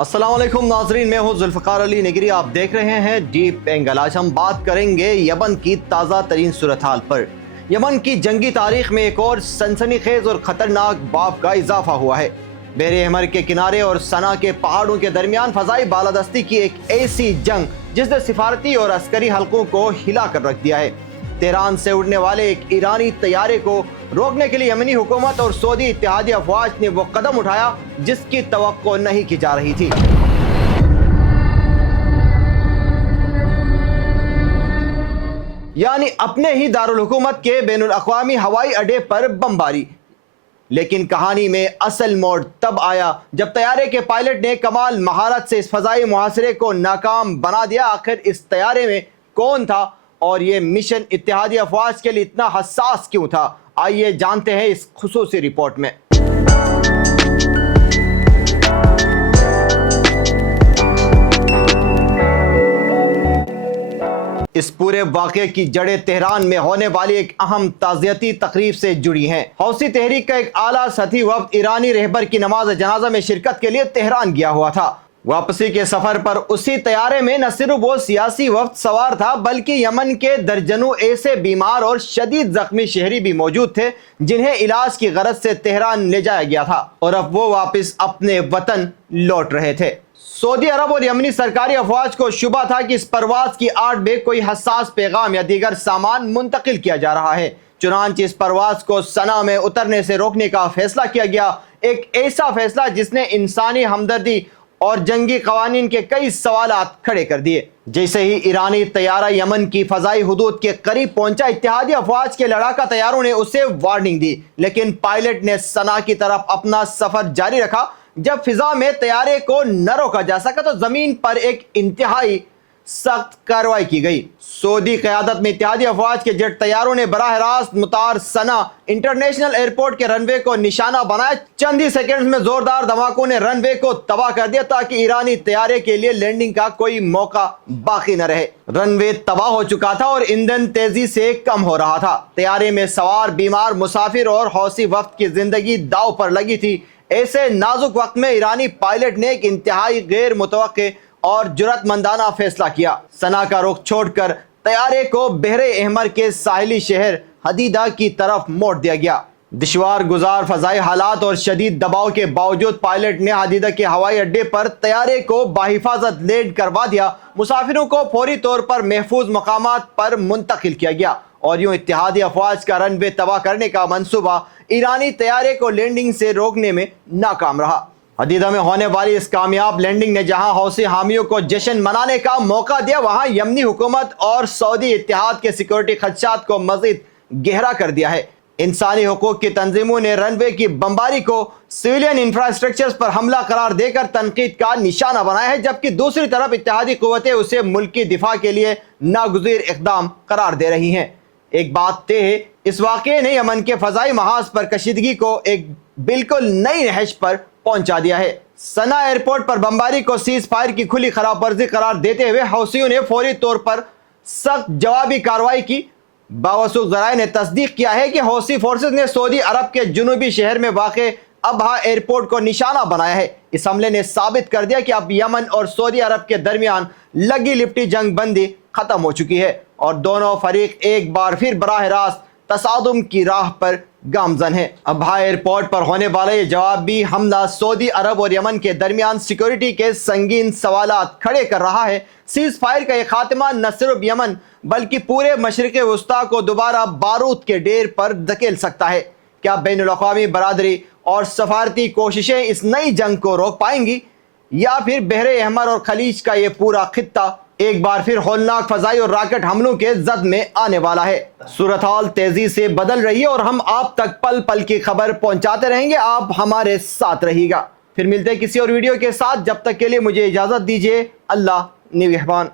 अस्सलाम वालेकुम नाजरीन, मैं हूँ जुल्फ़िकार अली निगरी। आप देख रहे हैं डीप एंगल। आज हम बात करेंगे यमन की ताज़ा तरीन सूरत हाल पर। यमन की जंगी तारीख में एक और सनसनीखेज और ख़तरनाक बाब का इजाफा हुआ है। बहर अहमर के किनारे और सना के पहाड़ों के दरमियान फ़ज़ाई बालादस्ती की एक ऐसी जंग जिसने सिफारती और अस्करी हलकों को हिला कर रख दिया है। तेहरान से उड़ने वाले एक ईरानी तैयारे को रोकने के लिए यमनी हुकूमत और सऊदी इत्तेहादी अफवाज ने वो कदम उठाया जिसकी तवक्को नहीं की जा रही थी। यानी अपने ही दारुल हुकूमत के बैनुल अक़वामी हवाई अड्डे पर बमबारी। लेकिन कहानी में असल मोड़ तब आया जब तैयारे के पायलट ने कमाल महारत से इस फजाई मुहासरे को नाकाम बना दिया। आखिर इस तैयारे में कौन था और ये मिशन इत्तेहादी अफवाज के लिए इतना हसास क्यों था? आइए जानते हैं इस खुसूसी रिपोर्ट में। इस पूरे वाक़े की जड़ें तेहरान में होने वाली एक अहम ताज़ियती तकरीब से जुड़ी हैं। हौसी तहरीक का एक आला सतही वफ्द ईरानी रहबर की नमाज जनाजा में शिरकत के लिए तेहरान गया हुआ था। वापसी के सफर पर उसी तैयारे में न सिर्फ वो सियासी वफ्द सवार था बल्कि यमन के दर्जनों ऐसे बीमार और शदीद जख्मी शहरी भी मौजूद थे जिन्हें इलाज की गरज से तेहरान ले जाया गया था और अब वो वापस अपने वतन लौट रहे थे। सऊदी अरब और यमनी सरकारी अफवाज को शुबा था कि इस परवाज की आड़ में कोई हसास पैगाम या दीगर सामान मुंतकिल किया जा रहा है। चुनांचे इस परवाज को सना में उतरने से रोकने का फैसला किया गया। एक ऐसा फैसला जिसने इंसानी हमदर्दी और जंगी कवानीन के कई सवालात खड़े कर दिए। जैसे ही ईरानी तैयारा यमन की फजाई हुदूद के करीब पहुंचा, इत्तेहादी अफवाज के लड़ाका तैयारों ने उसे वार्निंग दी, लेकिन पायलट ने सना की तरफ अपना सफर जारी रखा। जब फिजा में तैयारे को न रोका जा सका तो जमीन पर एक इंतहाई सख्त कार्रवाई की गई। सऊदी क़यादत में इत्तेहादी अफवाज के जेट तैयारों ने बराह रास्त मुतार सना इंटरनेशनल एयरपोर्ट के रनवे को निशाना बनाया। चंद ही सेकंड्स में जोरदार धमाकों ने रनवे को तबाह कर दिया ताकि ईरानी तैयारे के लिए लैंडिंग का कोई मौका बाकी न रहे। रनवे तबाह हो चुका था और ईंधन तेजी से कम हो रहा था। तैयारे में सवार बीमार मुसाफिर और हौसी वफ्द की जिंदगी दाव पर लगी थी। ऐसे नाजुक वक्त में ईरानी पायलट ने एक इंतहाई गैर मुतवक्के और जुरतमंदाना फैसला किया। सना का रुख छोड़कर तैयारे को बहर अहमर के साहिली शहर हदीदा की तरफ मोड़ दिया गया। दुश्वार गुजार फजाई हालात और शदीद दबाव के बावजूद पायलट ने हदीदा के हवाई अड्डे पर तैयारे को बाहिफाजत लैंड करवा दिया। मुसाफिरों को फौरी तौर पर महफूज मकामात पर मुंतकिल किया गया और यूं इत्तेहादी अफवाज का रनवे तबाह करने का मंसूबा ईरानी तैयारे को लैंडिंग से रोकने में नाकाम रहा। हदीदा में होने वाली इस कामयाब लैंडिंग ने जहां हौसी हामियों को जश्न मनाने का मौका दिया, वहां यमनी हुकूमत और सऊदी इत्तेहाद के सिक्योरिटी खदशात को मजीद गहरा कर दिया है। इंसानी हुकूक की तंजीमों ने रनवे की बमबारी को सिविलियन इंफ्रास्ट्रक्चर पर हमला करार देकर तनकीद का निशाना बनाया है, जबकि दूसरी तरफ इत्तेहादी कुव्वतें उसे मुल्की दिफा के लिए नागुज़ीर इक़दाम करार दे रही हैं। एक बात तय है, इस वाक़े ने यमन के फजाई महाज पर कशीदगी को एक बिल्कुल नई नहज पर पहुंचा दिया है। सना एयरपोर्ट पर बमबारी को सीज फायर की खुली खराब वर्जी करार देते हुए हौसियों ने फौरी तौर पर सख्त जवाबी कार्रवाई की। बावसूख ज़राए ने तस्दीक किया है कि हौसी फोर्सेस ने सऊदी अरब के जुनूबी शहर में वाक़े अबहा एयरपोर्ट को निशाना बनाया है। इस हमले ने साबित कर दिया कि अब यमन और सऊदी अरब के दरमियान लगी लिपटी जंग बंदी खत्म हो चुकी है और दोनों फरीक एक बार फिर बराह रास्त तसादुम की राह पर गामजन है। अबहा एयरपोर्ट पर होने वाला ये जवाबी हमला सऊदी अरब और यमन के दरमियान सिक्योरिटी के संगीन सवालात खड़े कर रहा है। सीज फायर का यह खात्मा न सिर्फ यमन बल्कि पूरे मशरिक़ वस्ता को दोबारा बारूद के ढेर पर धकेल सकता है। क्या बैनुल अक़वामी बरादरी और सफारती कोशिशें इस नई जंग को रोक पाएंगी या फिर बहर अहमर और खलीज का ये पूरा खित्ता एक बार फिर होलनाक फजाई और रॉकेट हमलों के जद में आने वाला है? सूरत हाल तेजी से बदल रही है और हम आप तक पल पल की खबर पहुंचाते रहेंगे। आप हमारे साथ रहिएगा। फिर मिलते हैं किसी और वीडियो के साथ। जब तक के लिए मुझे इजाजत दीजिए। अल्लाह निगहबान।